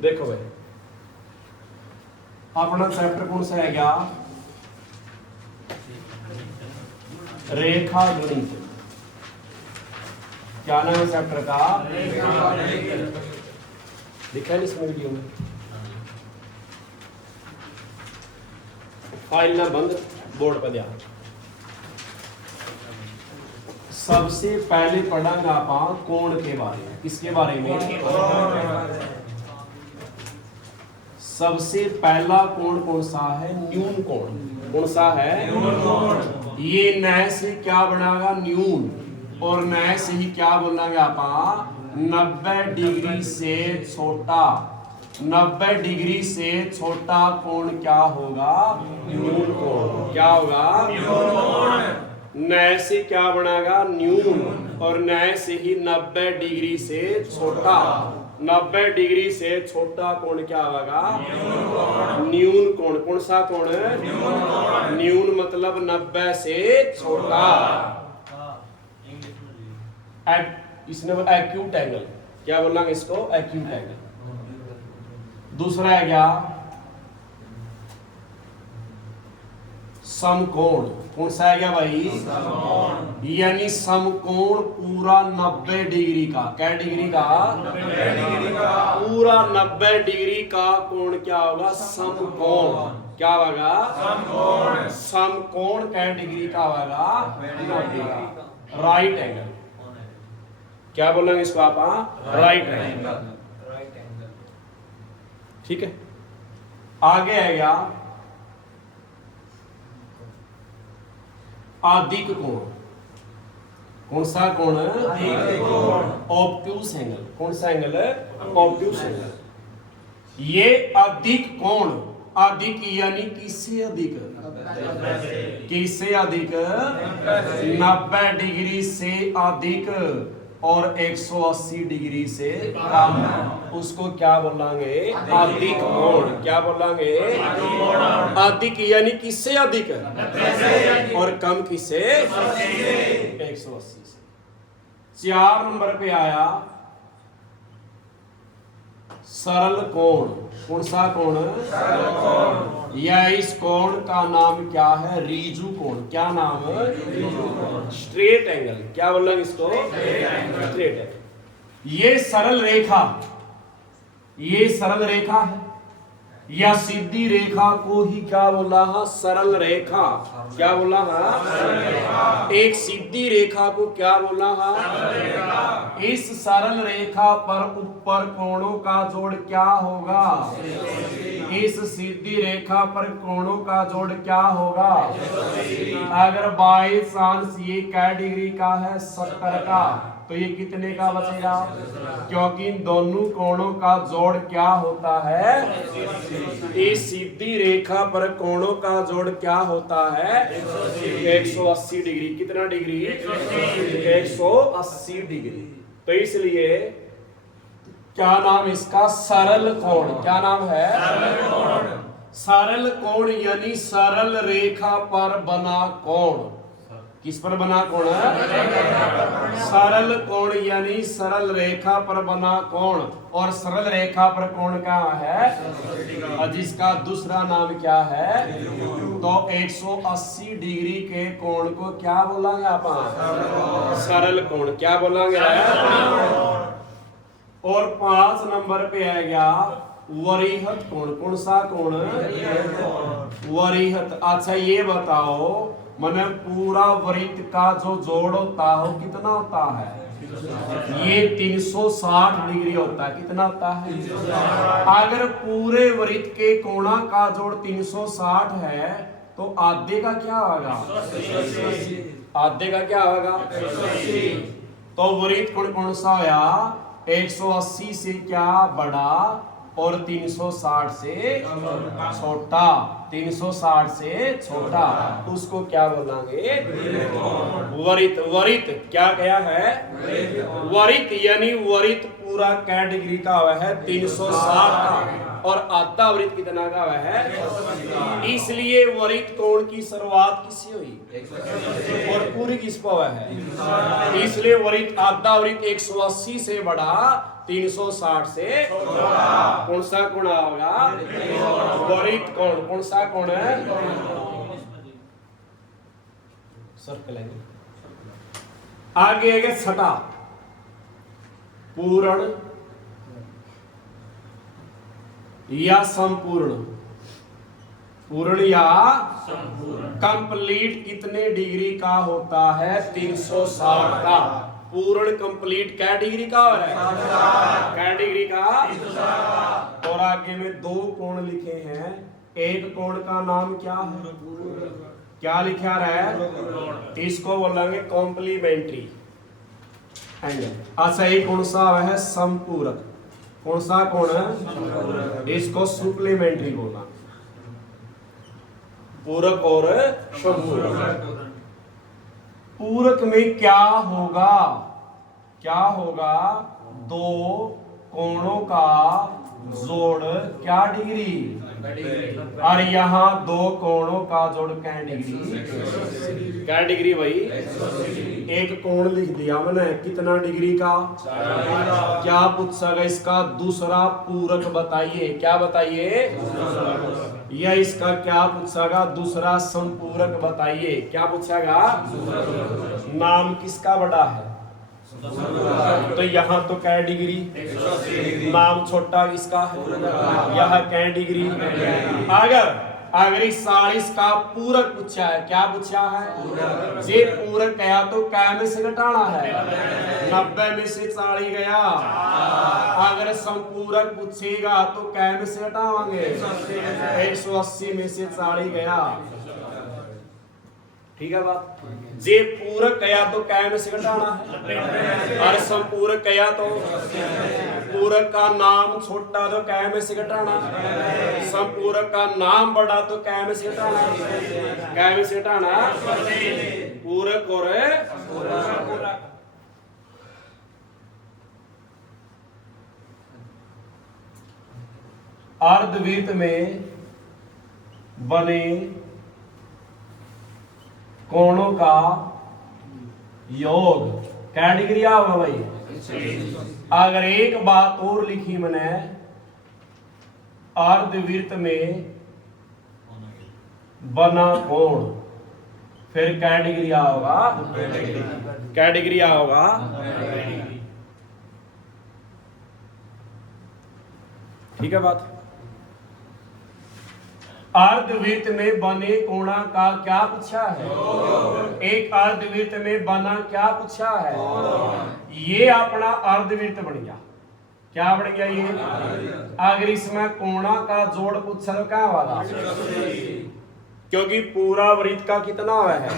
देखो भाई अपना चैप्टर कौन सा है क्या? रेखा गणित। क्या नाम है चैप्टर का? लिखा है इसमें वीडियो में। फाइल ना बंद, बोर्ड पर ध्यान। सबसे पहले पढ़ांगा आप कोण के बारे में। किसके बारे में? सबसे पहला कोण कौन सा है? न्यून कोण। कौन सा है? न्यून कोण। ये नए से क्या बनाएगा? न्यून। और नए से ही क्या बोलेंगे आप? 90 डिग्री से छोटा। 90 डिग्री से छोटा कोण क्या होगा? न्यून कोण। क्या होगा? न्यून कोण। नए से क्या बनाएगा? न्यून। और नए से ही 90 डिग्री से छोटा। 90 डिग्री से छोटा कोण क्या होगा? न्यून कोण। कौन सा कोण? न्यून मतलब 90 से छोटा। इसने एक्यूट एंगल। क्या बोलना इसको? Acute angle. दूसरा है क्या? समकोण। कौन सा है क्या भाई? यानी समकोण पूरा 90 डिग्री का। क्या डिग्री का? 90 डिग्री का। पूरा 90 डिग्री का कोण क्या होगा? समकोण। क्या होगा? समकोण। समकोण क्या डिग्री का होगा? 90 का। Right angle. क्या बोलेंगे इसको आप? Right angle. ठीक है। आगे आएगा अधिक कोण। कौन सा कोण? Obtuse angle. कौन सा एंगल? Obtuse angle. ये अधिक कोण, अधिक यानी किससे अधिक? किससे अधिक? 90 डिग्री से अधिक और 180 डिग्री से कम। उसको क्या बोलेंगे? अधिक कोण। क्या बोलेंगे? अधिक यानी किससे अधिक और कम किससे? 180 से। 4 नंबर पे आया सरल कोण। कौन सा कोण? या इस कोण का नाम क्या है? रीजु कोण। क्या नाम है? Straight angle. क्या बोल रहे हैं इसको? Straight angle. ये सरल रेखा, ये सरल रेखा है या सीधी रेखा को ही क्या बोला है? सरल रेखा। क्या बोला है? एक सीधी रेखा को क्या बोला है? इस सरल रेखा पर ऊपर कोणों का जोड़ क्या होगा? इस सीधी रेखा पर कोणों का जोड़ क्या होगा? अगर बाई चांस ये क्या डिग्री का है? 70 का, तो ये कितने का बचेगा? क्योंकि इन दोनों कोणों का जोड़ क्या होता है? इस सीधी रेखा पर कोणों का जोड़ क्या होता है? 180 डिग्री। कितना डिग्री? 180 डिग्री। तो इसलिए क्या नाम इसका? सरल कोण। क्या नाम है? सरल कोण यानी सरल रेखा पर बना कोण। किस पर बना कोण? सरल कोण यानी सरल रेखा पर बना कोण। और सरल रेखा पर कोण क्या है? जिसका दूसरा नाम क्या है? तो 180 डिग्री के कोण को क्या बोलेंगे आप? सरल कोण। क्या बोलेंगे? और 5 नंबर पे आ गया वरीहत कोण। कौन सा कोण? वरीहत। अच्छा ये बताओ, मैंने पूरा वृत्त का जो जोड़ होता है कितना होता है? ये 360 डिग्री होता है। कितना होता है? अगर पूरे वृत्त के कोणा का जोड़ 360 है तो आधे का क्या होगा? आधे का क्या होगा? तो वृत्त कोण कौन सा होया? 180 से क्या बड़ा और 360 से छोटा। 360 से छोटा, उसको क्या बोलेंगे? वरित। वरित क्या क्या है? वरित यानी वरित पूरा क्या डिग्री का हुआ है? 360 का। और आधा वृत्त कितना का हुआ है? इसलिए वरित कोण की शुरुआत किससे हुई और पूरी किस पर हुआ है? इसलिए वरित आधा वृत्त 180 से बड़ा 360 से कौन सा कोण होगा? वरित कोण। कौन सा कोण है? सर्कल है। आगे है छठा, पूर्ण या संपूर्ण। पूर्ण या कंप्लीट कितने डिग्री का होता है? 360 का। पूर्ण कंप्लीट क्या डिग्री का हो रहा है? क्या डिग्री का? और आगे में दो कोण लिखे हैं। एक कोण का नाम क्या है? क्या लिखा रहा है? इसको बोलेंगे कॉम्प्लीमेंट्री एंगल। अच्छा, एक कौन सा है? संपूरक। कौन सा कोण है? इसको सुप्लीमेंट्री बोला। पूरक और संपूरक। पूरक में क्या होगा? क्या होगा? दो कोणों का जोड़ क्या डिग्री? और यहाँ दो कोणों का जोड़ क्या डिग्री? क्या डिग्री भाई? एक कोण लिख दिया मैंने, कितना डिग्री का? क्या पूछेगा इसका? दूसरा पूरक बताइए। क्या बताइए? या इसका क्या पूछेगा? दूसरा संपूरक बताइए। क्या पूछेगा? नाम किसका बड़ा है? तो यहाँ तो क्या डिग्री? नाम छोटा किसका है? यह क्या डिग्री? अगर इस 40 का पूरक पूछा है, क्या पूछा है? ये पूरक गया तो क्या में से घटाना है? 90 में से 40 गया। अगर संपूरक पूछेगा तो क्या में से घटावांगे? 180 में से 40 गया। ठीक है बात? जे पूरक गया तो क्या में से घटाना है, और संपूरक गया तो पूरक का नाम छोटा तो क्या में से घटाना, संपूरक का नाम बड़ा तो क्या में से घटाना, क्या में से घटाना, पूरक और अर्धवृत्त में बने कोणों का योग क्या डिग्री होगा भाई? अगर एक बात और लिखी मैंने, अर्धवृत्त में बना कोण, फिर क्या डिग्री होगा? क्या डिग्री होगा? ठीक है बात? अर्धवृत्त में बने कोणा का क्या पूछा है? एक अर्धवृत्त में बना क्या पूछा है? ये अपना अर्धवृत्त बन गया। क्या बन गया ये? अगर इसमें कोणा का जोड़ पूछा तो क्या होगा? क्योंकि पूरा वृत्त का कितना हुआ है?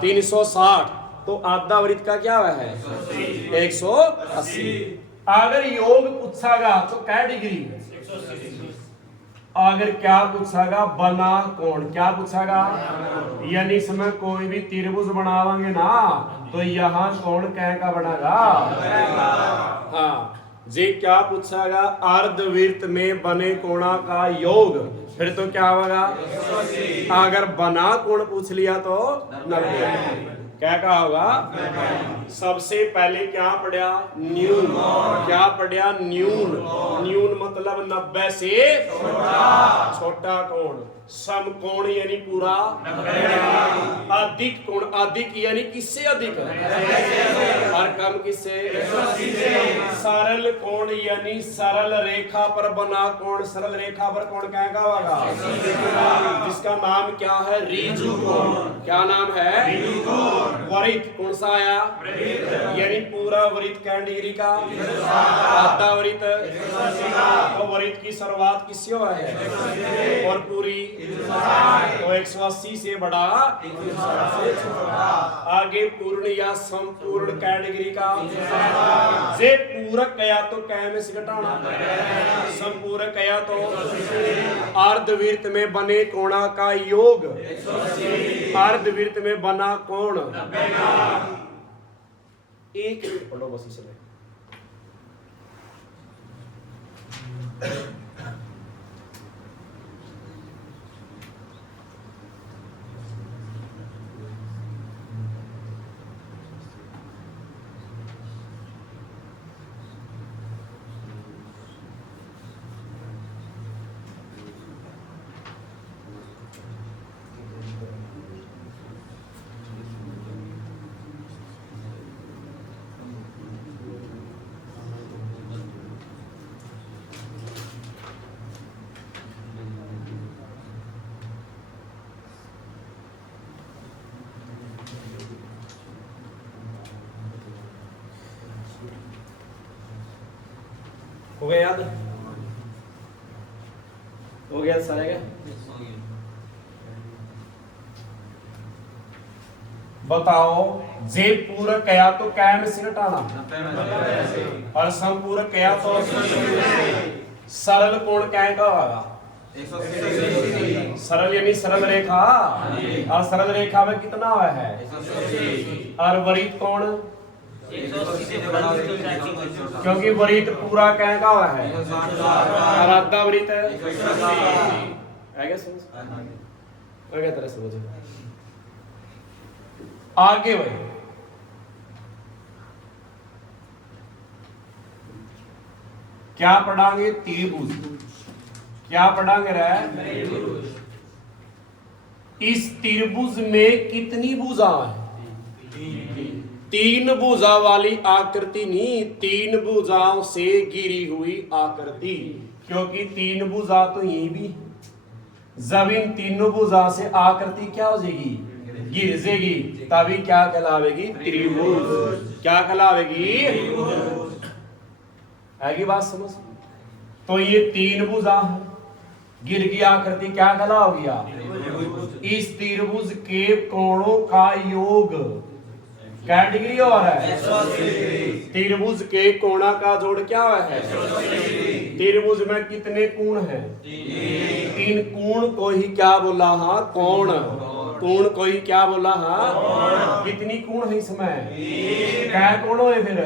360, तो आधा वृत्त का क्या हुआ है? 180। अगर योग पूछागा तो क्या डिग्री? अगर क्या पूछागा? बना कोण। क्या पूछागा? यानी इसमें कोई भी त्रिभुज बनावांगे ना, तो यहाँ कोण क्या का बनेगा? हाँ जी। क्या पूछागा? अर्धवृत्त में बने कोणा का योग, फिर तो क्या होगा? अगर बना कोण पूछ लिया तो 90। क्या कहा होगा? सबसे पहले क्या पढ़ा? न्यून। क्या पढ़ा? न्यून। न्यून मतलब 90 से छोटा कोण। समकोण यानी पूरा, अधिक कोण, अधिक यानी किससे अधिक, और कम किससे? सरल कोण यानी सरल रेखा पर बना कोण। सरल रेखा पर कोण क्या होगा? जिसका नाम क्या है? ऋजु कोण। क्या नाम है? वृत्त। कौन सा आया? यानी पूरा वृत्त क्या डिग्री का? आधा वृत्त। तो वृत्त की शुरुआत किससे हुआ है? और पूरी तो 180 से बड़ा, आगे पूर्ण या संपूर्ण कैटेगरी का। से पूरक गया तो क्या में से घटाना, संपूरक गया तो अर्धवृत्त में बने कोणा का योग। अर्धवृत्त में बना कोण, एक मिनट पढ़ो बस इसमें। हो गया याद? हो गया सारे? बताओ जे पूरक कया तो कै में से घटाना और समपूरक कया तो सरल कोण कै का होगा? सरल यानी सरल रेखा, और सरल रेखा में कितना हुआ है? और वरित कोण, क्योंकि वरित पूरा कै का हुआ है और आधा वरित है क्या समझ? क्या तरह समझ? आगे भाई क्या पढ़ांगे? त्रिभुज। क्या पढ़ांगे रे? इस त्रिभुज में कितनी भुजा है? तीन भुजा वाली आकृति नहीं, तीन भुजाओं से घिरी हुई आकृति, क्योंकि तीन भुजा तो यही भी, जब इन तीनों भुजा से आकृति क्या हो जाएगी? गिर जाएगी, तभी क्या कहलावेगी? त्रिभुज। क्या कहलावेगी? आएगी बात समझ? तो ये तीन भुजा है, गिर की आकृति क्या कहलाओगी? इस त्रिभुज के कोणों का योग क्या डिग्री और है? त्रिभुज के कोणा का जोड़ क्या है? त्रिभुज में कितने कोण हैं? तीन कोण को ही क्या बोला? हाँ कोण। कोण को ही क्या बोला? हाँ। कितनी कोण है इसमें? क्या कोण है फिर?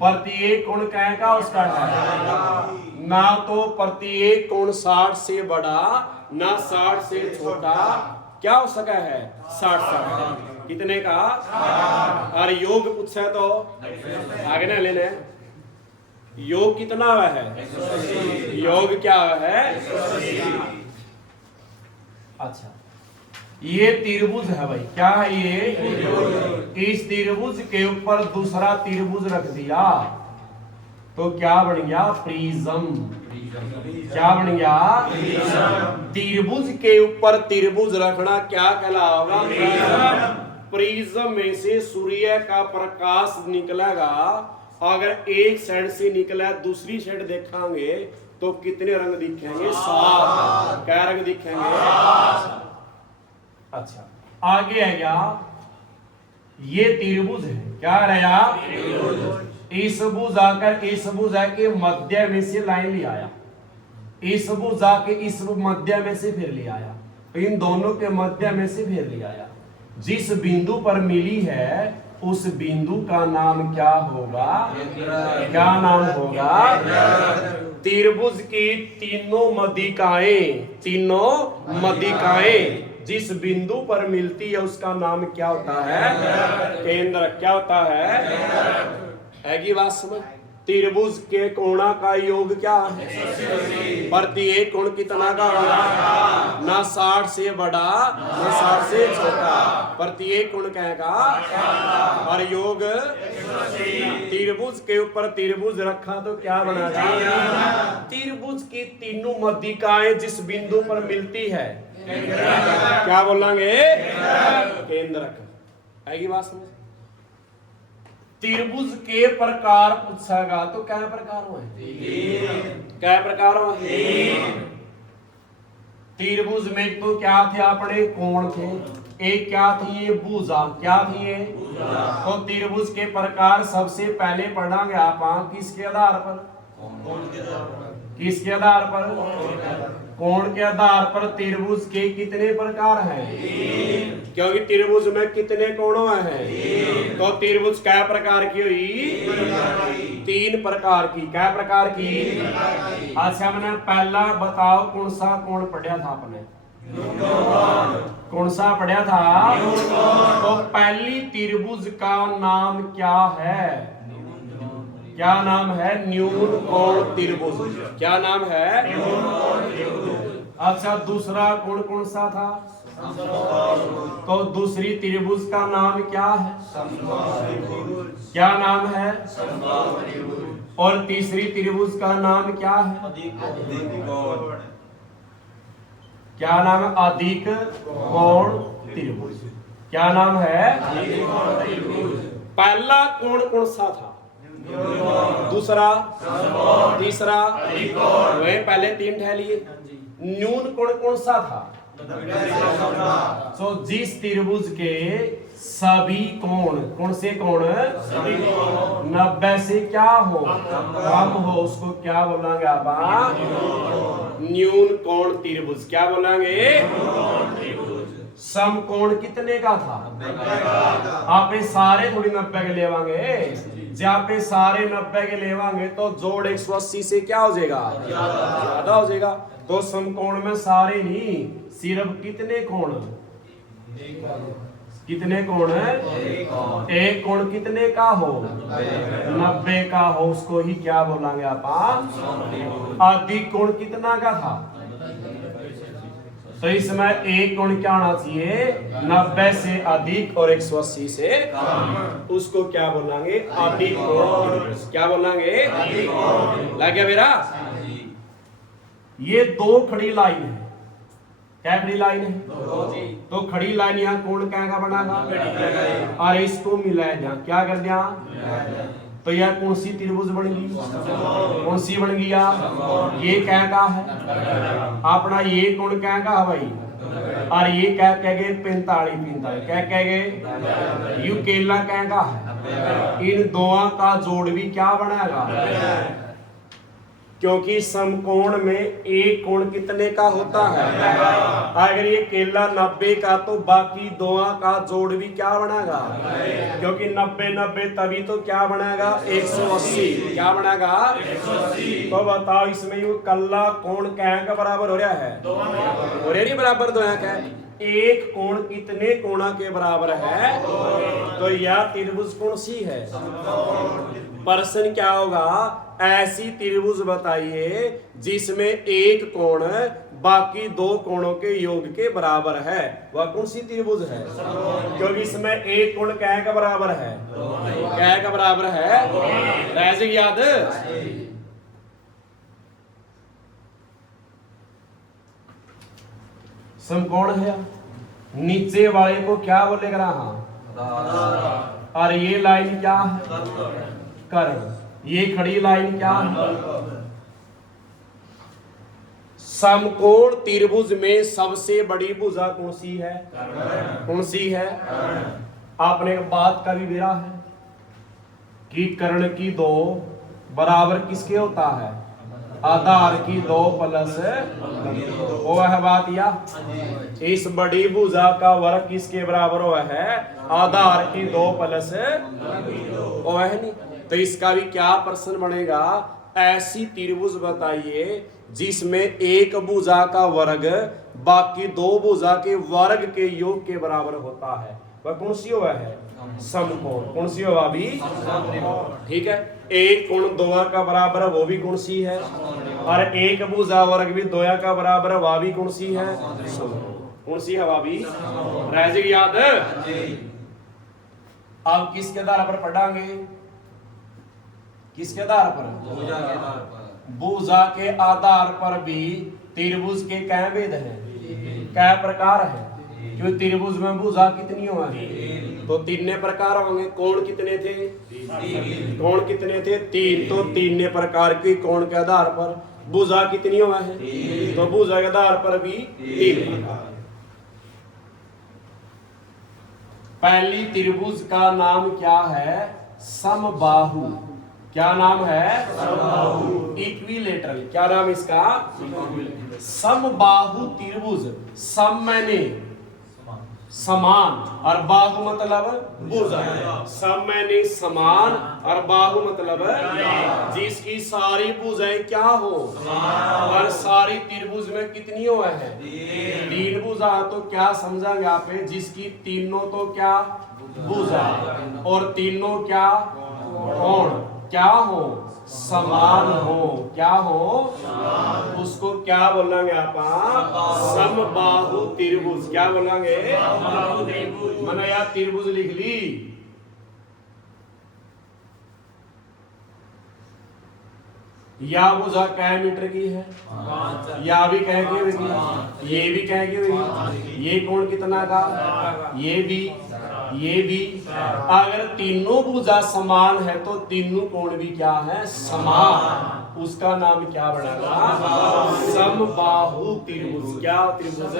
प्रत्येक कोण क्या का उसका है? ना तो प्रत्येक कोण 60 से बड़ा ना 60 से छोटा क्या हो सका है? 60 कितने का? और योग पूछा तो आगे ना लेने, योग कितना है? योग क्या है? अच्छा ये त्रिभुज है भाई, क्या है ये? इस त्रिभुज के ऊपर दूसरा त्रिभुज रख दिया तो क्या बन गया? प्रिज्म। क्या बन गया? त्रिभुज के ऊपर त्रिभुज रखना क्या कहलाएगा? प्रिज्म में से सूर्य का प्रकाश निकलेगा, अगर एक साइड से निकला दूसरी साइड देखेंगे तो कितने रंग दिखेंगे? 7। क्या रंग दिखेंगे? अच्छा आगे है क्या? ये त्रिभुज है, क्या रहा? इस भुजा कर इस भुजा के मध्य में से लाइन ले आया, इस भुजा के इस मध्य में से फिर ले आया, इन दोनों के मध्य में से फिर ले आया। जिस बिंदु पर मिली है उस बिंदु का नाम क्या होगा? क्या नाम होगा? त्रिभुज की तीनों मध्यिकाएं जिस बिंदु पर मिलती है उसका नाम क्या होता है? केंद्र। क्या होता है? की बात समझ? त्रिभुज के कोणा का योग क्या है? प्रत्येक कोण कितना का होगा? ना 60 से बड़ा ना 60 से छोटा, प्रत्येक कोण कहेगा। और योग त्रिभुज के ऊपर त्रिभुज रखा तो क्या बनेगा? त्रिभुज की तीनों मध्यिकाएं जिस बिंदु पर मिलती है क्या बोलेंगे? केंद्रक। आएगी बात समझ? त्रिभुज के प्रकार पूछेगा तो क्या प्रकार हुए? क्या प्रकार हुए? त्रिभुज में तो क्या थे? अपने कोण थे। एक क्या थी? ये भुजा। क्या थी ये? तो त्रिभुज के प्रकार सबसे पहले पढ़ांगे आप किसके आधार पर? किसके आधार पर? कोण के आधार पर। त्रिभुज के कितने प्रकार हैं? क्योंकि त्रिभुज में कितने कोण हैं? तो त्रिभुज क्या प्रकार की हुई? 3 प्रकार की। क्या प्रकार की? अच्छा मैंने पहला बताओ कौन सा कोण पढ़ा था आपने? कौन सा पढ़ा था? तो पहली त्रिभुज का नाम क्या है? क्या नाम है? न्यून कोण त्रिभुज। क्या नाम है? अच्छा दूसरा कोण कौन सा था? तो दूसरी त्रिभुज का नाम क्या है? क्या नाम है? और तीसरी त्रिभुज का नाम क्या है? क्या नाम है? अधिक कोण त्रिभुज। क्या नाम है? पहला कोण कौन सा था? दूसरा, तीसरा, वह पहले 3 ठह लिए। न्यून कोण कौन सा था? तो जिस त्रिभुज के सभी कोण, कौन से कोण 90 से क्या हो, कम हो, उसको क्या बोलेंगे आप? न्यून कोण त्रिभुज। क्या बोलेंगे? समकोण कितने का था? आप सारे थोड़ी 90 के लेवांगे। जब पे सारे 90 के लेवांगे तो जोड़ 180 से क्या हो जाएगा? ज्यादा हो जाएगा। तो समकोण में सारे नहीं, सिर्फ कितने कोण? कितने कोण है? एक कोण कितने का हो? 90 का हो, उसको ही क्या बोलेंगे आप? अधिक कोण कितना का था? तो इसमें एक कोण क्या होना चाहिए? 90 से अधिक और 180 से कम। उसको क्या बोलेंगे? अधिक कोण। क्या बोलेंगे? लग गया मेरा? ये 2 खड़ी लाइन है। क्या खड़ी लाइन है? तो खड़ी लाइन यहाँ कोण क्या का बनागा? और इसको मिलाया जा, क्या कर दिया? तो यह कौन सी त्रिभुज बन गई? कौन सी बन गया? ये क्या का है अपना? ये कोण क्या का है भाई? और ये क्या कह गए? 45 क्या कह गए? यू केला क्या का है? इन दोनों का जोड़ भी क्या बनाएगा? क्योंकि समकोण में एक कोण कितने का होता है? अगर ये केला 90 का तो बाकी दोनों का जोड़ भी क्या बनेगा? क्योंकि 90 तभी तो क्या बनेगा? 180। क्या बनेगा? 180। तो बताओ इसमें ये कल्ला कोण क्या का बराबर हो रहा है? हो रहा नहीं बराबर? दो का एक कोण कितने कोणा के बराबर है? तो यह त्रिभुज कौन सी है? प्रश्न क्या होगा? ऐसी त्रिभुज बताइए जिसमें एक कोण बाकी 2 कोणों के योग के बराबर है। वह कौन सी त्रिभुज है? क्योंकि इसमें एक कोण क्या का बराबर है? क्या का बराबर है? रह याद? समकोण है। नीचे वाले को क्या बोलेगा? और ये लाइन क्या है? कर्ण। ये खड़ी लाइन क्या है? समकोण त्रिभुज में सबसे बड़ी भुजा कौन सी है? कौन सी है? आपने बात का भी बेरा है कि कर्ण की 2 बराबर किसके होता है? आधार की 2 प्लस वो है बात। या इस बड़ी भुजा का वर्ग किसके बराबर हुआ है? आधार की 2 प्लस वो है नहीं। तो इसका भी क्या प्रश्न बनेगा? ऐसी त्रिभुज बताइए जिसमें एक भुजा का वर्ग बाकी 2 भुजा के वर्ग के योग के बराबर होता है। वह कौन सी हुआ है? समकोण। कौन सी हुआ अभी? ठीक है। एक कोण 2 का बराबर है, वो भी कौन सी है? और एक भुजा वर्ग भी 2 का बराबर है, वह भी कौन सी है? कौन सी है वह भी? रह याद? अब किसके आधार पर पढ़ांगे? किसके आधार पर? भुजा के आधार पर भी त्रिभुज के क्या भेद है? क्या प्रकार है? क्योंकि त्रिभुज में भुजा कितनी होगी? तो 3 प्रकार होंगे। कोण कितने थे? कोण कितने थे? 3। तो 3 प्रकार के कोण के आधार पर भुजा कितनी हुआ है? तो भुजा के आधार पर भी 3 प्रकार। पहली त्रिभुज का नाम क्या है? समबाहु। क्या नाम है? समबाहु। इक्विलेटरल। क्या नाम इसका? समबाहु त्रिभुज। सम मैंने समान और बाहु मतलब भुजा। सम मैंने समान और बाहु मतलब जिसकी सारी भुजाएं क्या हो? और सारी त्रिभुज में कितनी हो है? 3 भुजा। तो क्या समझाएंगे आप? जिसकी तीनों तो क्या भुजा और तीनों क्या कोण क्या हो? समान हो। क्या हो? उसको क्या बोलेंगे आप? समबाहु त्रिभुज। क्या बोलेंगे? मैंने यार त्रिभुज लिख ली। या भुजा कै मीटर की है? या भी कह की होगी, ये भी कह की होगी। ये कोण कितना का? ये भी ये भी। अगर तीनों भुजा समान है तो तीनों कोण भी क्या है? समान। उसका नाम क्या बनेगा? समबाहु त्रिभुज। क्या त्रिभुज?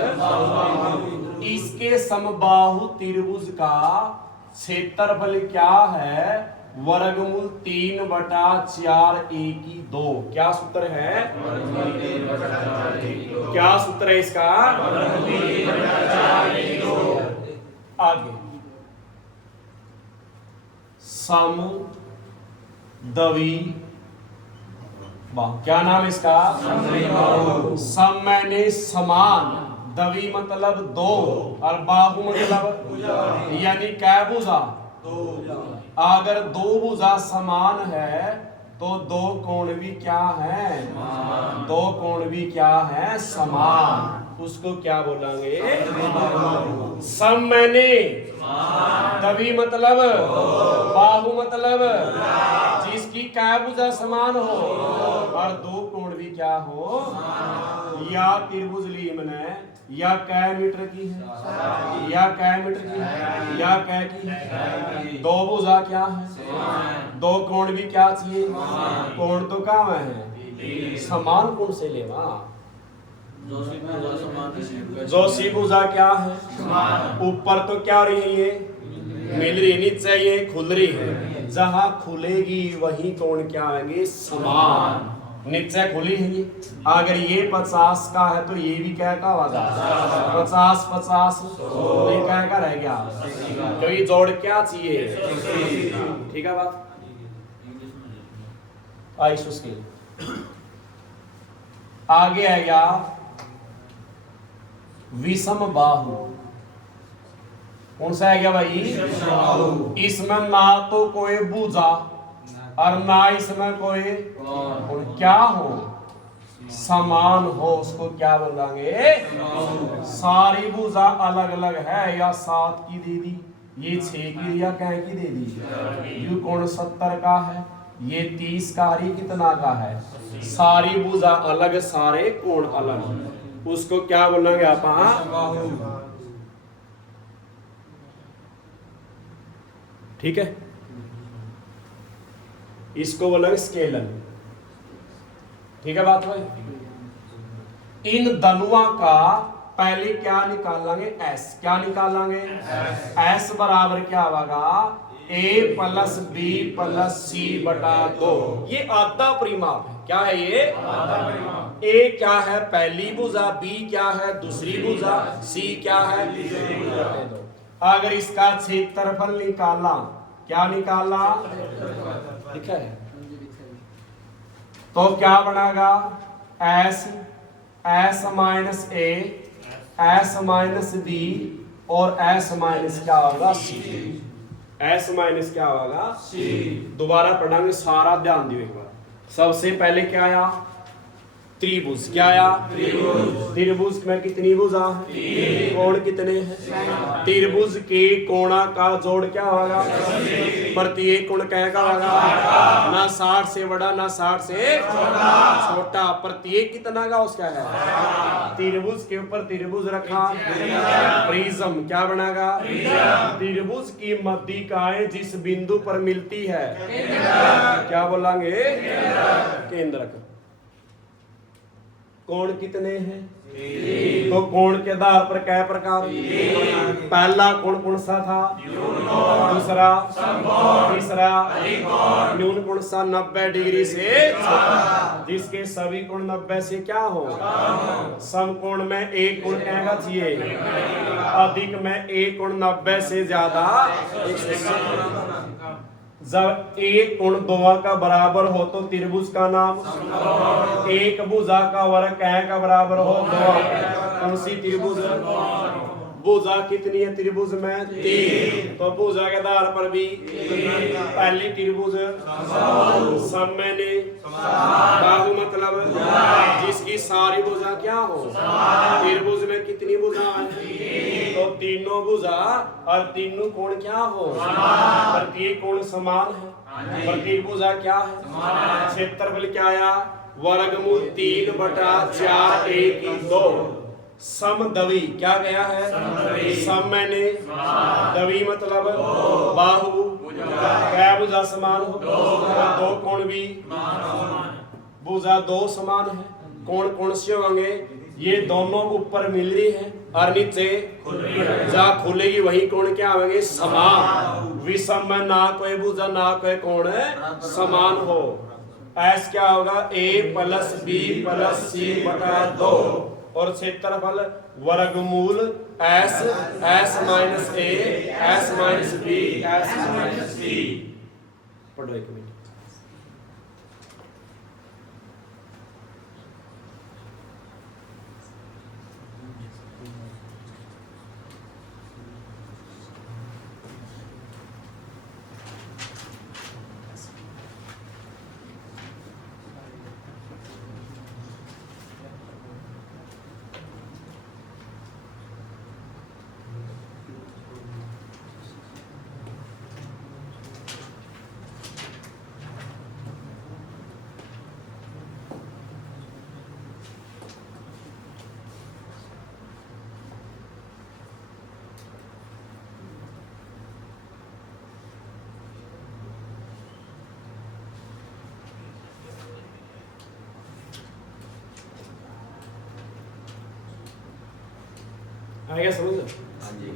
इसके समबाहु त्रिभुज का क्षेत्रफल क्या है? वर्गमूल 3/4 2। क्या सूत्र है? क्या सूत्र है इसका? आगे सम दवी बाहु। क्या नाम है इसका? सम मैंने समान, दवी मतलब दो, और बाहु मतलब यानी कै भुजा? अगर दो भुजा समान है तो दो कोण भी क्या है? दो कोण भी क्या है? समान। उसको क्या बोलेंगे? सम मैंने दवी मतलब बाहु मतलब जिसकी कै भुजा समान हो और दो कोण भी क्या हो? या त्रिभुज ली मैंने या कै मीटर की है, या कै मीटर की है, या कै की है। दो भुजा क्या है? दो कोण भी क्या चाहिए? कोण तो कहाँ है? समान कोण से लेवा। जो सी भुजा क्या है? ऊपर तो क्या रही है? ये मिल रही, नीचे ये खुल रही है। जहां खुलेगी वही कोण क्या आएंगे? समान। नीचे खुली है ये। अगर ये 50 का है तो ये भी क्या का होगा? 50 50 तो ये क्या का रह गया? तो ये जोड़ क्या चाहिए? ठीक है बात? आइस उसकी आगे आएगा विषम बाहु। कौन सा है क्या भाई? इसमें ना तो कोई भुजा और ना इसमें कोई क्या हो? समान हो। उसको क्या बोलेंगे? सारी भुजा अलग अलग है, या 7 की दे दी, ये 6 की या क्या की दे दी। यू कोण 70 का है, ये 30 का, ये कितना का है? सारी भुजा अलग, सारे कोण अलग। उसको क्या बोलेंगे आप? ठीक है। इसको बोलेंगे स्केलर। ठीक है बात भाई? इन दनुआ का पहले क्या निकालेंगे? एस। क्या निकालेंगे? एस बराबर क्या होगा? ए प्लस बी प्लस सी बटा 2। ये आधा परिमाप है। क्या है ये? ए क्या है? पहली भुजा, बी क्या है? दूसरी भुजा, सी क्या है? अगर इसका क्षेत्रफल निकाला, क्या निकाला? ठीक है, तो क्या बनेगा? एस एस माइनस ए, एस माइनस बी, और एस माइनस क्या होगा? सी। एस माइनस क्या होगा? सी। दोबारा पढ़ाएंगे, सारा ध्यान दियो एक बार। सबसे पहले क्या आया? त्रिभुज। क्या आया? त्रिभुज में कितनी भुजा है? कोण कितने हैं? त्रिभुज के कोणा का जोड़ क्या होगा? प्रत्येक कोण क्या का होगा? ना 60 से बड़ा ना 60 से छोटा। प्रत्येक कितना का उसका है? त्रिभुज के ऊपर त्रिभुज रखा, प्रिज्म। क्या बनेगा? त्रिभुज की मध्यिकाएं जिस बिंदु पर मिलती है क्या बोलेंगे? केंद्रक। कोण कितने हैं? तो कोण के आधार पर क्या प्रकार? पहला कोण कौन सा था? दूसरा, तीसरा, न्यून कोण सा? 90 डिग्री से जिसके सभी कोण 90 से क्या हो? समकोण में एक कोण क्या चाहिए? अधिक में एक कोण 90 से ज्यादा। जब एक कोण दोनों का बराबर हो तो त्रिभुज का नाम। एक भुजा का वर्ग क्या का बराबर हो? 2। कौन सी त्रिभुज? भुजा कितनी है त्रिभुज में? 3। तो भुजा के आधार पर भी पहली त्रिभुज सम मैंने बाहु मतलब जिसकी सारी भुजा क्या हो? त्रिभुज में कितनी भुजा है? तो तीनों भुजा और तीनों कोण क्या हो? प्रत्येक कोण समान है। प्रत्येक भुजा क्या है? क्षेत्रफल क्या आया? वर्गमूल 3/4 2। समदवी, क्या गया है? सम मैंने, दवी मतलब बाहु, क्या भुजा समान हो, दो कोण भी भुजा दो समान है। कोण कौन से होंगे? ये दोनों ऊपर मिल रही है और नीचे जहाँ खुलेगी वही कोण क्या होंगे? समान। विषम में ना कोई भुजा ना कोई कोण समान हो। ऐस क्या होगा? a प्लस बी प्लस सी बटा 2 और क्षेत्रफल वर्गमूल s minus a s minus b s minus c। पढ़ो एक मिनट। आएगा समझ? हाँ जी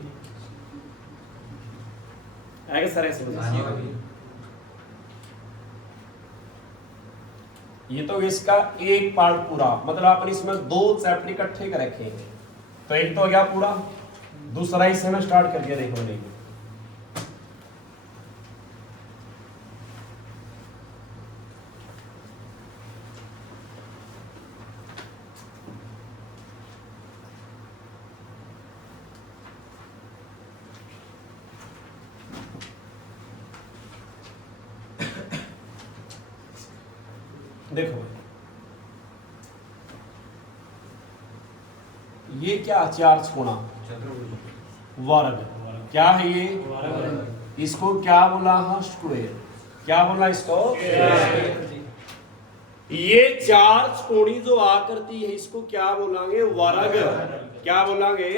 आएगा सर, ऐसे समझ। ये तो इसका एक पार्ट पूरा, मतलब अपन इसमें 2 चैप्टर इकट्ठे कर रखे हैं। तो एक तो हो गया पूरा, दूसरा इससे में स्टार्ट करके देखो। नहीं देखो ये क्या? चार कोणा वर्ग, क्या है ये? इसको क्या बोला? स्क्वायर। क्या बोला इसको? ये चार कोणी जो आकृति है इसको क्या बोलांगे? वर्ग। क्या बोलांगे?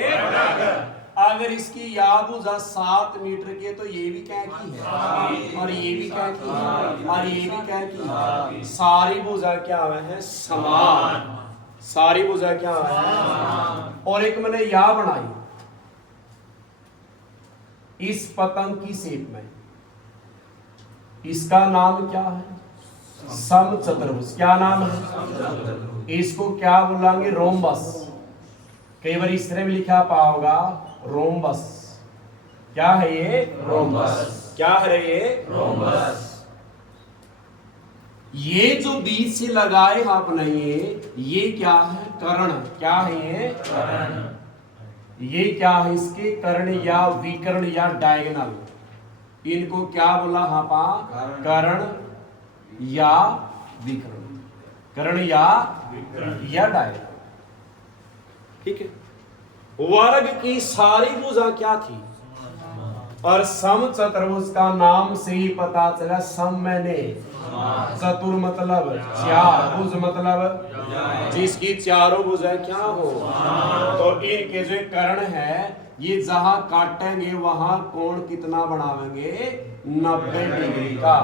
अगर इसकी या भुजा 7 मीटर के तो ये भी क्या की है और ये भी क्या की है और ये भी क्या की है। सारी भुजा क्या है? समान। सारी भुजा क्या है? और एक मैंने या बनाई इस पतंग की शेप में, इसका नाम क्या है? समचतुर्भुज। क्या नाम है? इसको क्या बोलेंगे? रोम्बस। कई बार इस तरह भी लिखा पाओगा रोम्बस। क्या है ये? रोम्बस। क्या है ये? रोम्बस। ये जो बीच से लगाए आपने ये क्या है? कर्ण। क्या है ये? कर्ण। ये क्या है? इसके कर्ण या विकर्ण या डायगोनल, इनको क्या बोला? हापा कर्ण या विकर्ण। कर्ण या डायगोनल। ठीक है। वर्ग की सारी भुजा क्या थी? और समचतुर्भुज का नाम से ही पता चला। सम मैंने, चतुर मतलब चार, भुज मतलब जिसकी चारों भुजाएं क्या हो। तो इनके जो कर्ण है ये जहां काटेंगे वहां कोण कितना बनावेंगे? 90 डिग्री का।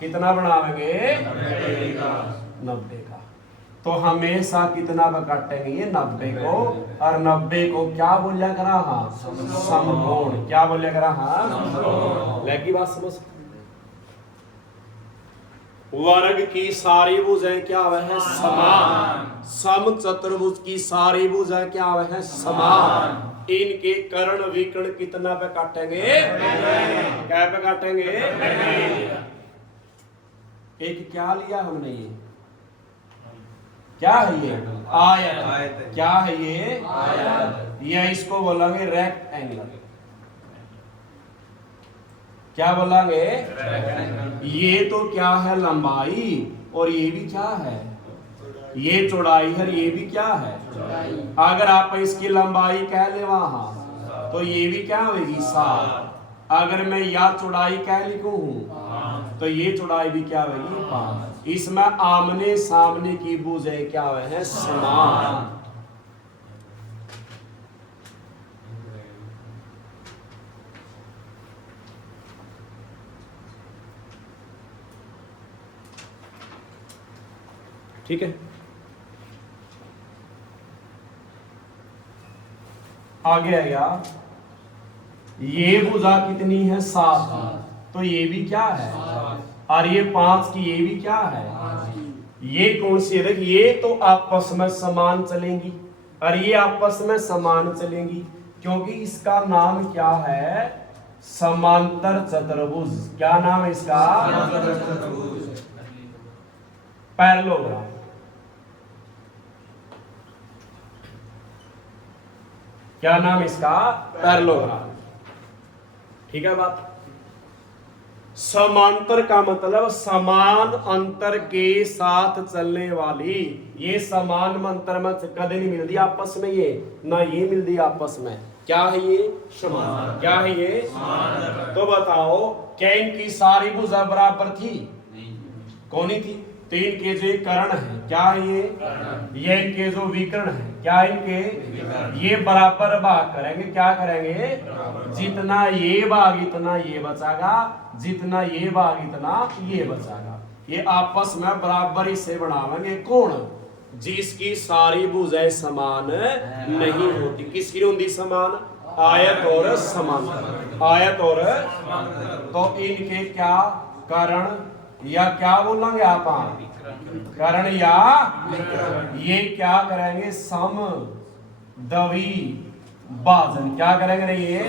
कितना बनावेंगे? 90 का। तो हमेशा कितना पर काटेंगे? ये 90 को। और 90 को क्या बोलिया करा? समकोण। क्या बोलिया करा? लगी बात समझ? वर्ग की सारी भुजाएं क्या है? समान। समचतुर्भुज की सारी भुजाएं क्या है? समान। इनके कर्ण विकर्ण कितना पे काटेंगे? क्या पे काटेंगे? एक क्या लिया हमने? ये क्या है? ये आयत। क्या है ये? आयत। या इसको बोलेंगे रेक्ट एंगल। क्या बोलेंगे? ये तो क्या है? लंबाई। और ये भी क्या है? ये चौड़ाई है। ये भी क्या है? अगर आप इसकी लंबाई कह ले वहां तो ये भी क्या होगी? 7। अगर मैं या चौड़ाई कह लिखूं तो ये चौड़ाई भी क्या होगी? 5। इसमें आमने सामने की भुजाएं क्या है? समान। ठीक है, आगे आएगा ये भुजा कितनी है 7, तो ये भी क्या है, और ये 5 की ये भी क्या है, ये कौन सी है, ये तो आपस में समान चलेंगी और ये आपस में समान चलेंगी, क्योंकि इसका नाम क्या है, समांतर चतुर्भुज। क्या नाम है इसका, पैरेललोग्राम। क्या नाम इसका, पैरेललोग्राम। ठीक है बात। समांतर का मतलब समान अंतर के साथ चलने वाली, ये समान अंतर में कदे नहीं मिलती आपस में, ये ना ये मिलती आपस में। क्या है ये, समान। क्या है ये, तो बताओ क्या इनकी सारी भुजा बराबर थी, कौन थी, तो इनके जो कर्ण है, क्या है ये इनके जो विकर्ण है, क्या इनके, ये बराबर भाग करेंगे, क्या करेंगे, जितना ये भाग इतना ये बचागा, जितना ये भाग इतना ये बचागा, ये आपस में बराबर से बनावेंगे कोण, जिसकी सारी भुजाएं समान नहीं होती। किसकी होती समान, आयत और समांतर, आयत और, तो इनके क्या कर्ण या क्या बोलेंगे आप, कर्ण या, ये क्या करेंगे, सम दवी भाजन। क्या करेंगे ये,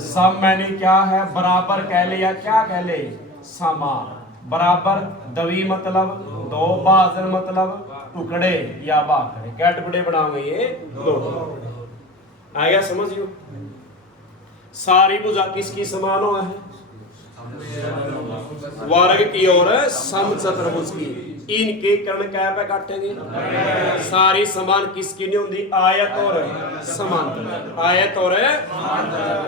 सम मैंने क्या है, बराबर कह ले या क्या कह ले, समान। बराबर, दवी मतलब दो, भाजन मतलब टुकड़े या बाकड़े, क्या टुकड़े बनाओगे, ये दो। आ गया समझियो। सारी भुजा किसकी समान हुआ है, वर्ग की और सम चतुर्भुज की। इनके कर्ण क्या पे काटेंगे, सारी समान किसकी नहीं होती, आयत और समांतर, आयत और,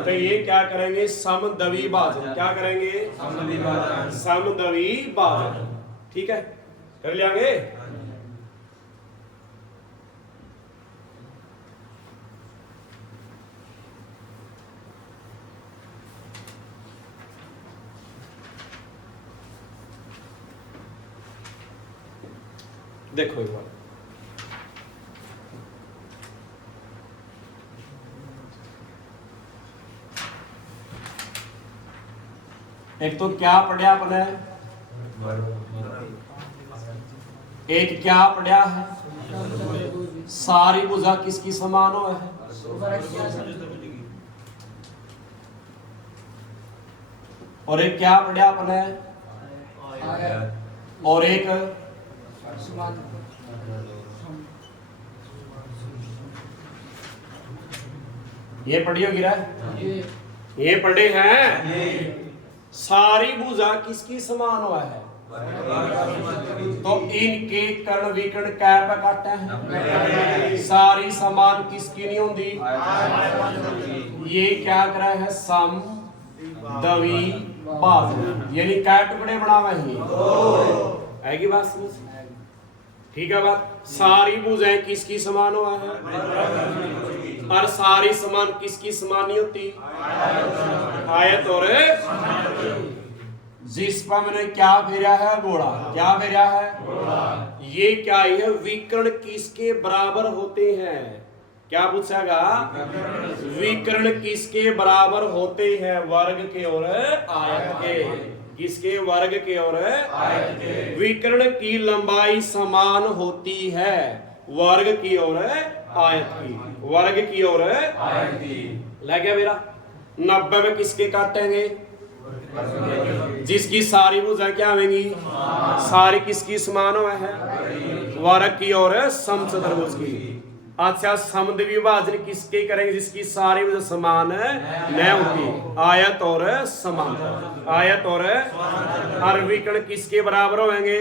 तो ये क्या करेंगे, समद्वी भाजन। क्या करेंगे, समद्वी भाजन। ठीक है, कर लेंगे। देखो एक बार, एक तो क्या पढ़ा अपने, एक क्या पढ़ा है, सारी भुजा किसकी समान हो है, और एक क्या पढ़ा अपने, और एक ये पढ़ी होगी, ये पढ़े हैं। सारी भुजा किसकी समान हुआ है, तो इनके कर्ण विकर्ण क्या पे काटे हैं, सारी समान किसकी नहीं होती, ये क्या करा है, सम दवी भाजन, यानी क्या टुकड़े बनावे हैं, आएगी बात समझ। ठीक है बात। सारी भुजाएं किसकी समान हुआ है, और सारी समान किसकी समान नहीं होती, आयत और, जिस पर मैंने क्या फेरा है, घोड़ा। क्या फेरा है, ये क्या है, विकर्ण किसके बराबर होते हैं, क्या पूछेगा, विकर्ण किसके बराबर होते हैं, वर्ग के और आयत के। किसके, वर्ग के और आयत के। विकर्ण की लंबाई समान होती है, वर्ग की और आयत की, वर्ग की और आयत की। लग गया मेरा। 90 में किसके काटेंगे, जिसकी सारी भुजा क्या होंगी, सारी किसकी समान हुआ है, वर्ग की और समचतुर्भुज की। अच्छा, समद्वी भाजन किसके करेंगे, जिसकी सारी भुजा समान न होती, आयत और समांतर, आयत और विकर्ण किसके बराबर होंगे,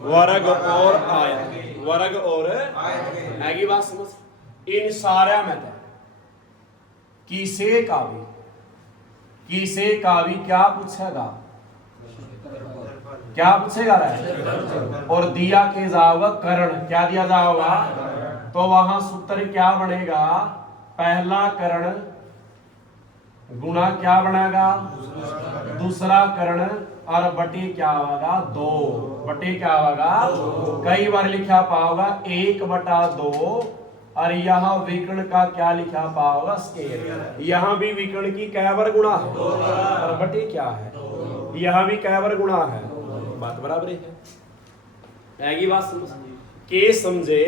वर्ग और आयत, वर्ग और आएगी बात समझ। इन सारे में किसे का भी क्या पूछेगा, क्या पूछेगा रहा, और दिया के जाओगा कर्ण। क्या दिया जाओगा, तो वहां सूत्र क्या बनेगा, पहला कर्ण गुणा क्या बनेगा, दूसरा कर्ण और बटे क्या होगा 2, बटे क्या होगा कई बार लिखा पाओगा 1/2 और यहाँ विकर्ण का क्या लिखा पाओगा स्केयर। यहाँ भी विकर्ण की कै बार गुणा है और बटे क्या है यहाँ भी कै बार गुणा है, बात बराबर है। आएगी बात समझ के समझे।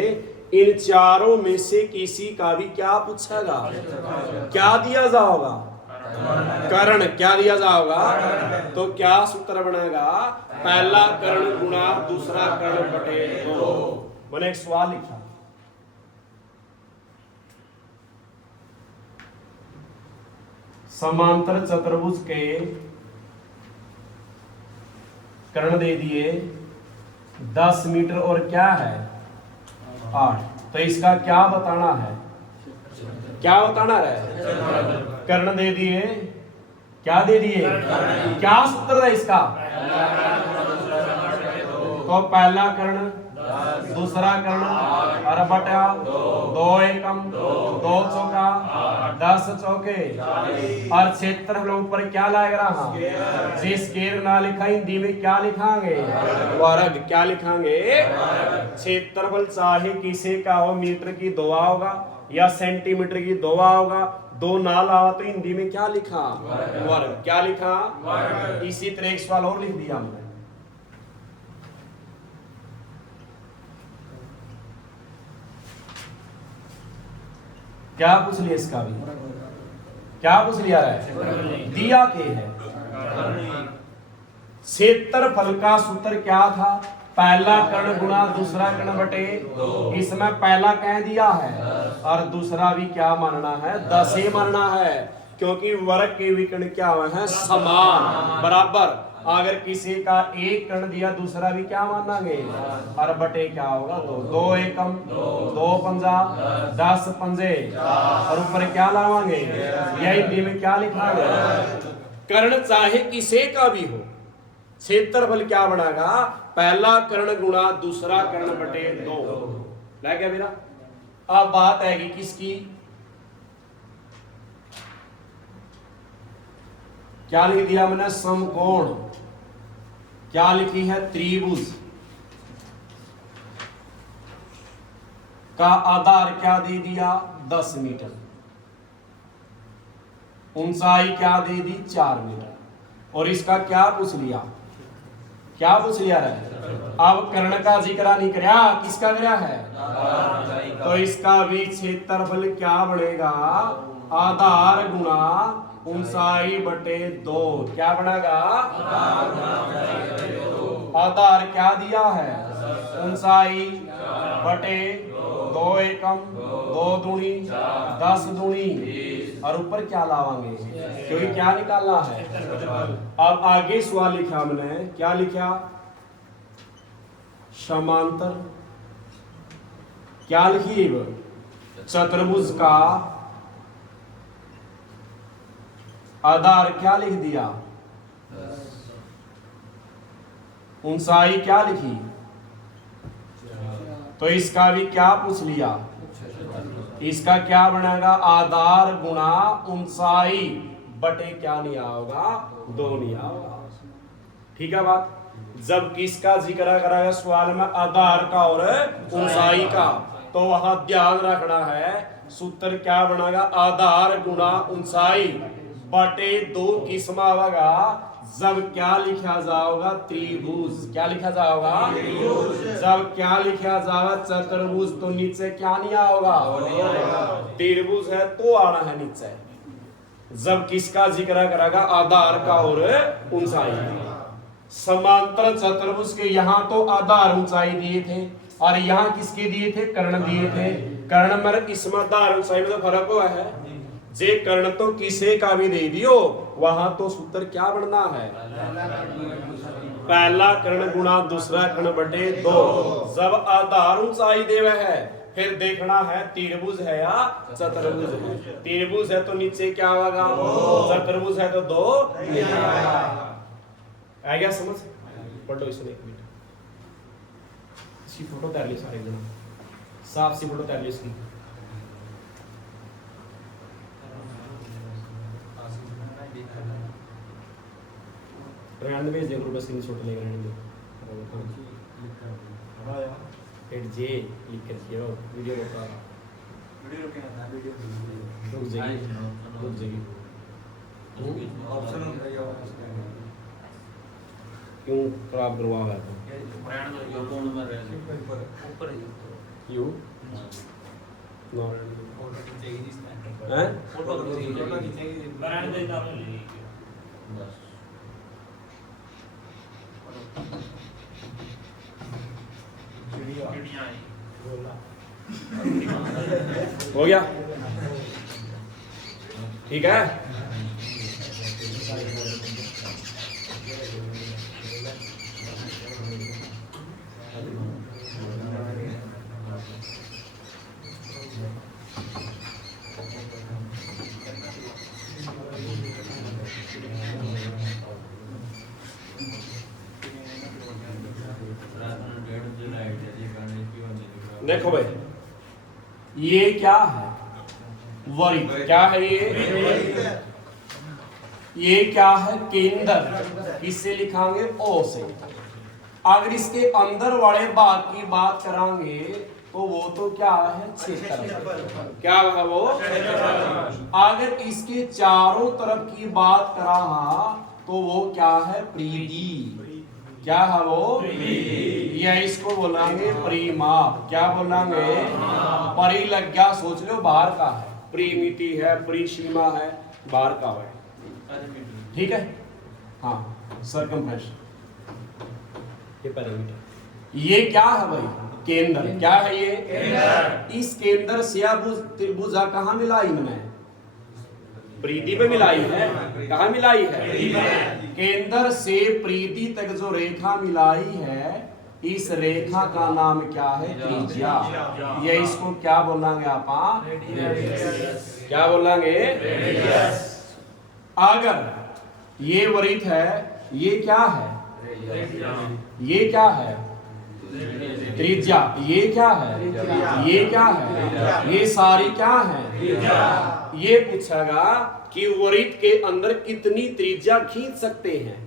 इन चारों में से किसी का भी क्या पूछेगा, क्या दिया जाओगा कर्ण, क्या दिया जाओगा तो क्या सूत्र बनेगा पहला कर्ण गुणा दूसरा कर्ण बटे 2। मैंने एक सवाल लिखा, समांतर चतुर्भुज के कर्ण दे दिए 10 मीटर और क्या है 8, तो इसका क्या बताना है, क्या बताना है कर्ण दे दिए, क्या दे दिए क्या सूत्र है इसका, तो पहला कर्ण दूसरा कर्ण और बटा 2 एकम 2 चौका 10 चौके और क्षेत्रफल ऊपर क्या लग रहा जी स्केर ना लिखा हिंदी में क्या लिखांगे वर्ग, क्या लिखांगे क्षेत्रफल चाहे किसी का हो मीटर की 2 होगा या सेंटीमीटर की 2 होगा, 2 ना लावा तो हिंदी में क्या लिखा वर्ग, क्या लिखा। इसी तरह एक सवाल और लिख दिया हमने, क्या पूछ लिया इसका भी, क्या पूछ लिया है दिया के है क्षेत्रफल का सूत्र क्या था पहला कर्ण गुणा दूसरा कर्ण बटे, इसमें पहला कह दिया है और दूसरा भी क्या मानना है 10 ही मानना है, क्योंकि वर्ग के विकर्ण क्या हुए हैं समान बराबर। अगर किसी का एक कर्ण दिया दूसरा भी क्या मानेंगे और बटे क्या होगा 2, 2 एकम 2 पंजा 10 पंजे और ऊपर क्या लावांगे यही हिंदी में क्या लिखा गया कर्ण चाहे किसी का भी हो क्षेत्रफल क्या बनेगा पहला कर्ण गुणा दूसरा कर्ण बटे 2, लग गया मेरा। अब बात आएगी किसकी, क्या लिख दिया मैंने समकोण, क्या लिखी है त्रिभुज का आधार क्या दे दिया 10 मीटर, ऊंचाई क्या दे दी 4 मीटर और इसका क्या पूछ लिया, क्या पूछ लिया है। अब कर्ण का जिक्र नहीं कराया, किसका कराया है, तो इसका भी क्षेत्रफल क्या बनेगा आधार गुणा ऊंचाई बटे 2, क्या बनेगा आधार क्या दिया है ऊंचाई बटे 2 एकम 2 दूनी 10 दूनी और ऊपर क्या लावांगे क्योंकि क्या निकालना है। अब आगे सवाल लिखा हमने, क्या लिखा समांतर क्या लिखी चतुर्भुज का आधार क्या लिख दिया ऊंचाई क्या लिखी, तो इसका भी क्या पूछ लिया, इसका क्या बनेगा आधार गुणा ऊंचाई बटे क्या नहीं आओगा 2 नहीं आओगा, ठीक है बात। जब किसका जिक्र करेगा सवाल में आधार का और ऊंचाई का, तो वहां ध्यान रखना है सूत्र क्या बनेगा आधार गुणा ऊंचाई बटे 2 किस्म आवेगा जब क्या लिखा जाएगा त्रिभुज, क्या लिखा जाएगा जब क्या लिखा जाएगा चतुर्भुज, तो नीचे क्या नहीं आओगा त्रिभुज है तो आना है नीचे। जब किसका जिक्र करेगा आधार का और ऊंचाई, समांतर चतुर्भुज के यहाँ तो आधार ऊंचाई दिए थे और यहाँ किसके दिए थे कर्ण दिए थे, कर्ण में इसमें आधार ऊंचाई में तो फर्क हुआ है, जे कर्ण तो किसे का भी दे दियो वहां तो सूत्र क्या बनना है पहला कर्ण गुणा दूसरा कर्ण बटे 2। जब आधार ऊंचाई देवे है फिर देखना है त्रिभुज है या चतुर्भुज है, त्रिभुज है तो नीचे क्या होगा चतुर्भुज है तो 2 आ गया समझ। पढ़ो इसमें एक मिनट, इसकी फोटो तैयार ली सारे जन साफ सी फोटो तैयार ली इसकी। रहने भेज दे ग्रुप में स्क्रीनशॉट लेकर रहने दो एट जे लिख कर दियो वीडियो बता वीडियो क्या है वीडियो रुक जाएगी ऑप्शन होता है क्यों खराब करवा हुआ है ब्रांड तो यो कौन में रहे ऊपर है यू नो चाहिए इस टाइम हैं फोटो चाहिए ब्रांड दे दाम ले बस चिड़िया हो गया ठीक है देखो भाई ये क्या है वरित क्या है ये क्या है केंद्र किससे लिखांगे ओ से अगर इसके अंदर वाले भाग की बात करांगे तो वो तो क्या है क्षेत्रफल क्या है वो अगर इसके चारों तरफ की बात करा तो वो क्या है परिधि क्या है वो या इसको बोलेंगे परिमाप क्या बोलेंगे परिलज्ञा सोच लो बाहर का है परिमिति है परिसीमा है बाहर का है ठीक है हाँ सरकमफ्रेंस ये पैरामीटर ये क्या है भाई केंद्र क्या है ये केंद्र इस केंद्र से त्रिभुजा कहाँ मिलाई मैंने परिधि पे मिलाई है कहाँ मिलाई है केंद्र से परिधि तक जो रेखा मिलाई है इस रेखा का नाम क्या है त्रिज्या ये इसको क्या बोलेंगे आप क्या बोलेंगे अगर ये वरित है ये क्या है ये क्या है त्रिज्या ये क्या है ये क्या है ये सारी क्या है ये पूछेगा कि वरित के अंदर कितनी त्रिज्या खींच सकते हैं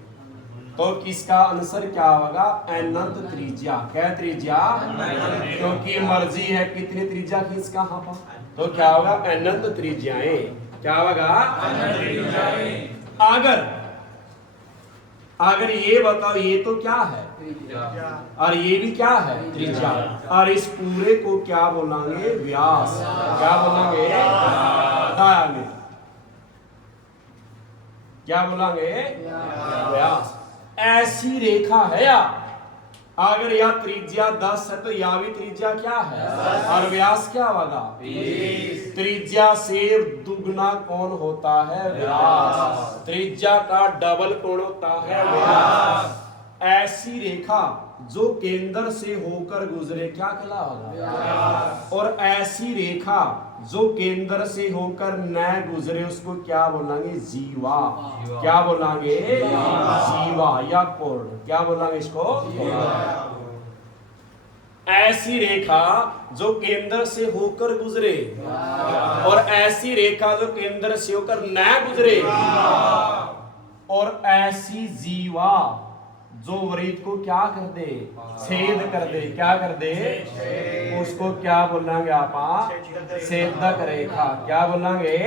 तो किसका आंसर क्या होगा अनंत त्रिज्या क्या त्रिज्या क्योंकि मर्जी है कितनी त्रिज्या खींच कहां पर तो क्या होगा अनंत त्रिज्याएं क्या होगा अगर ये बताओ ये तो क्या है और ये भी क्या है त्रिज्या और इस पूरे को क्या बोलेंगे व्यास क्या बोलेंगे डायमीटर क्या बोलेंगे व्यास ऐसी रेखा है या अगर या त्रिज्या 10 है तो या भी त्रिज्या क्या है और व्यास क्या होगा त्रिज्या से दुगना कौन होता है व्यास त्रिज्या का डबल कौन होता है व्यास ऐसी रेखा जो केंद्र से होकर गुजरे क्या कहलाएगा और ऐसी रेखा जो केंद्र से होकर न गुजरे उसको क्या बोलेंगे जीवा क्या बोलेंगे जीवा या कोण क्या बोलेंगे इसको ऐसी रेखा जो केंद्र से होकर गुजरे और ऐसी रेखा जो केंद्र से होकर न गुजरे और ऐसी जीवा जो वृत्त को क्या कर दे छेद कर दे क्या कर दे उसको क्या बोलेंगे आप छेदक रेखा क्या बोलेंगे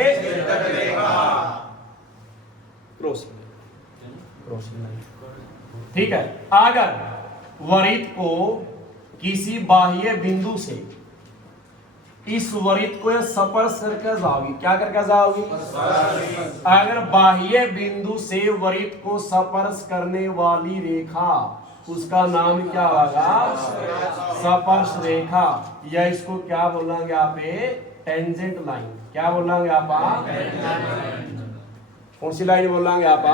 ठीक है अगर वृत्त को किसी बाह्य बिंदु से इस वृत्त को स्पर्श करके जाओगी क्या करके जाओगी अगर बाह्य बिंदु से वृत्त को स्पर्श करने वाली रेखा उसका नाम क्या होगा स्पर्श रेखा या इसको क्या बोलेंगे आप टेंजेंट लाइन क्या बोलेंगे आप कौन सी लाइन बोलेंगे आप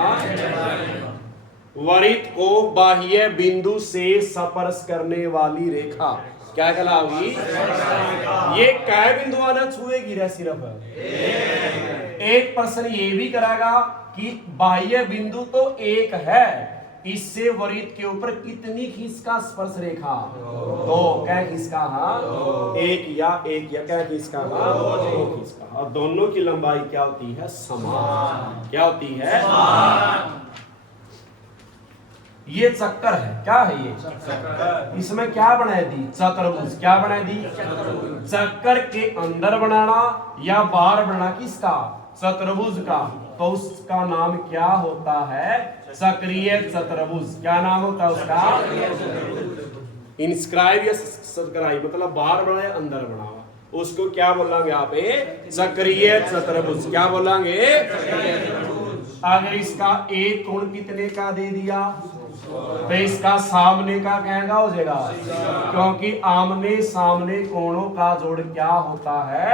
वृत्त को बाह्य बिंदु से स्पर्श करने वाली रेखा क्या कहलाओगी ये कै बिंदु आना छुएगी रे सिर्फ एक प्रश्न ये भी कराएगा कि बाह्य बिंदु तो एक है इससे वृत्त के ऊपर कितनी खींचका स्पर्श रेखा दो क्या खींचका एक या क्या खींचका खींचका और दोनों की लंबाई क्या होती है समान क्या होती है ये चक्कर है, क्या है ये? इसमें क्या बनाई दी? चतुर्भुज। क्या बनाई दी? चक्कर के अंदर बनाना या बाहर बनाना किसका? चतुर्भुज का। तो उसका नाम क्या होता है? सक्रिय चतुर्भुज। क्या नाम होता है उसका? इंस्क्राइब या सब्सक्राइब, मतलब बाहर बना या अंदर बना हुआ, उसको क्या बोलेंगे आप? सक्रिय चतुर्भुज। क्या बोलेंगे? अगर इसका एक कोण कितने का दे दिया तो इसका सामने का कहना हो जाएगा, क्योंकि आमने सामने कोणों का जोड़ क्या होता है?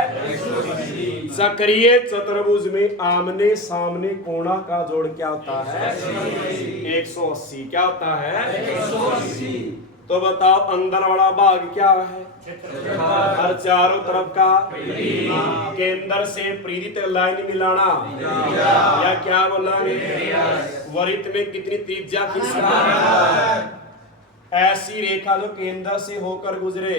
सक्रिय चतुर्भुज में आमने सामने कोणों का जोड़ क्या होता है? 180। क्या होता है? 180। तो बताओ अंदर वाला भाग क्या है? और चारों तरफ का केंद्र से प्रेरित लाइन मिलाना या क्या बोलेंगे? वृत्त में कितनी त्रिज्या खींचना? ऐसी रेखा जो केंद्र से होकर गुजरे,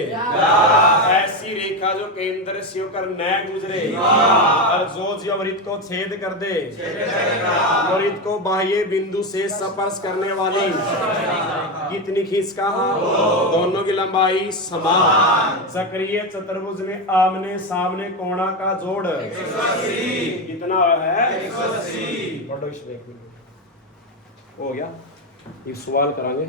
ऐसी रेखा जो केंद्र से होकर न गुजरे, और जो वृत्त को छेद कर दे, वृत्त को बाह्य बिंदु से स्पर्श करने वाली कितनी खींच का? दोनों की लंबाई समान। सक्रिय चतुर्भुज में आमने सामने कोणा का जोड़ कितना है? 180। हो गया। एक सवाल करांगे।